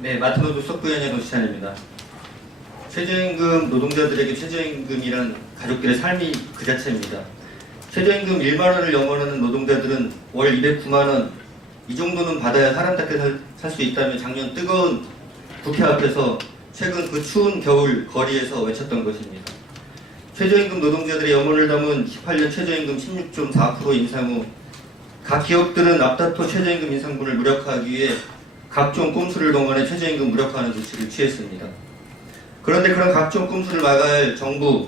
네, 마트노조 석구현의 노시찬입니다. 최저임금 노동자들에게 최저임금이란 가족들의 삶이 그 자체입니다. 최저임금 1만원을 넘어가는 노동자들은 월 209만원, 이 정도는 받아야 사람답게 살 수 있다며 작년 뜨거운 국회 앞에서 최근 그 추운 겨울 거리에서 외쳤던 것입니다. 최저임금 노동자들의 염원을 담은 18년 최저임금 16.4% 인상 후 각 기업들은 앞다퉈 최저임금 인상분을 무력화하기 위해 각종 꼼수를 동원해 최저임금 무력화하는 조치를 취했습니다. 그런데 그런 각종 꼼수를 막아야 할 정부,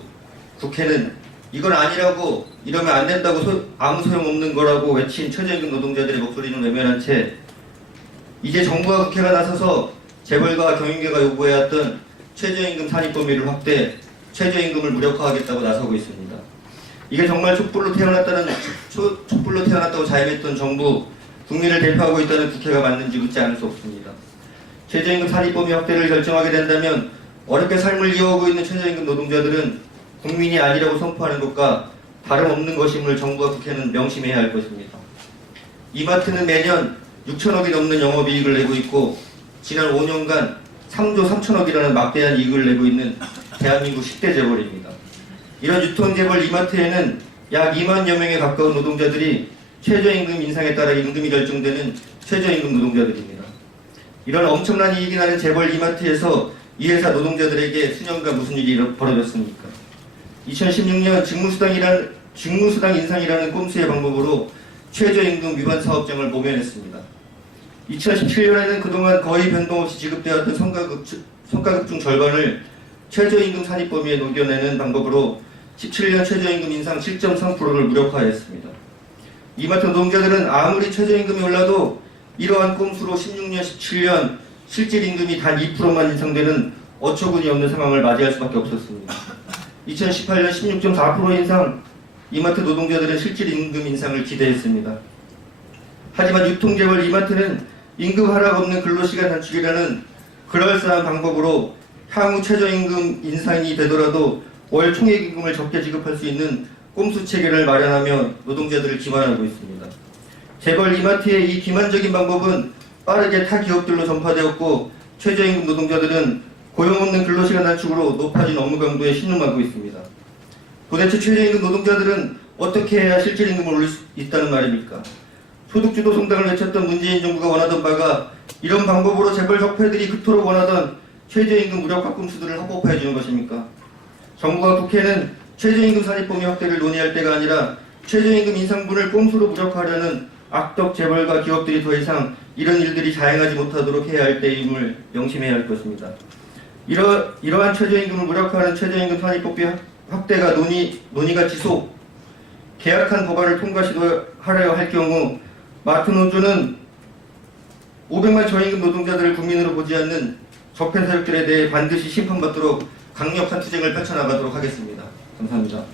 국회는 이건 아니라고, 이러면 안 된다고 아무 소용없는 거라고 외친 최저임금 노동자들의 목소리는 외면한 채 이제 정부와 국회가 나서서 재벌과 경영계가 요구해왔던 최저임금 산입 범위를 확대, 최저임금을 무력화하겠다고 나서고 있습니다. 이게 정말 촛불로 태어났다고 자임했던 정부, 국민을 대표하고 있다는 국회가 맞는지 묻지 않을 수 없습니다. 최저임금 산입 범위 확대를 결정하게 된다면 어렵게 삶을 이어오고 있는 최저임금 노동자들은 국민이 아니라고 선포하는 것과 다름없는 것임을 정부와 국회는 명심해야 할 것입니다. 이마트는 매년 6천억이 넘는 영업이익을 내고 있고 지난 5년간 3조 3천억이라는 막대한 이익을 내고 있는 대한민국 10대 재벌입니다. 이런 유통재벌 이마트에는 약 2만여 명에 가까운 노동자들이 최저임금 인상에 따라 임금이 결정되는 최저임금 노동자들입니다. 이런 엄청난 이익이 나는 재벌 이마트에서 이 회사 노동자들에게 수년간 무슨 일이 벌어졌습니까? 2016년 직무수당 인상이라는 꼼수의 방법으로 최저임금 위반 사업장을 모면했습니다. 2017년에는 그동안 거의 변동 없이 지급되었던 성과급 중 절반을 최저임금 산입 범위에 녹여내는 방법으로 17년 최저임금 인상 7.3%를 무력화했습니다. 이마트 노동자들은 아무리 최저임금이 올라도 이러한 꼼수로 16년, 17년 실질 임금이 단 2%만 인상되는 어처구니 없는 상황을 맞이할 수밖에 없었습니다. 2018년 16.4% 인상, 이마트 노동자들은 실질 임금 인상을 기대했습니다. 하지만 유통재벌 이마트는 임금 하락 없는 근로시간 단축이라는 그럴싸한 방법으로 향후 최저임금 인상이 되더라도 월 총액임금을 적게 지급할 수 있는 꼼수 체계를 마련하며 노동자들을 기만하고 있습니다. 재벌 이마트의 이 기만적인 방법은 빠르게 타 기업들로 전파되었고 최저임금 노동자들은 고용 없는 근로시간 단축으로 높아진 업무 강도에 신음하고 있습니다. 도대체 최저임금 노동자들은 어떻게 해야 실질 임금을 올릴 수 있다는 말입니까? 소득주도 성장을 외쳤던 문재인 정부가 원하던 바가 이런 방법으로 재벌 적폐들이 그토록 원하던 최저임금 무력화 꼼수들을 합법화해 주는 것입니까? 정부와 국회는 최저임금 산입 범위 확대를 논의할 때가 아니라 최저임금 인상분을 꼼수로 무력화하려는 악덕 재벌과 기업들이 더 이상 이런 일들이 자행하지 못하도록 해야 할 때임을 명심해야 할 것입니다. 이러한 최저임금을 무력화하는 최저임금 산입법비 확대가 논의가 지속, 계약한 법안을 통과 시도하려 할 경우 마트노조는 500만 저임금 노동자들을 국민으로 보지 않는 적폐 세력들에 대해 반드시 심판받도록 강력한 투쟁을 펼쳐나가도록 하겠습니다. 감사합니다.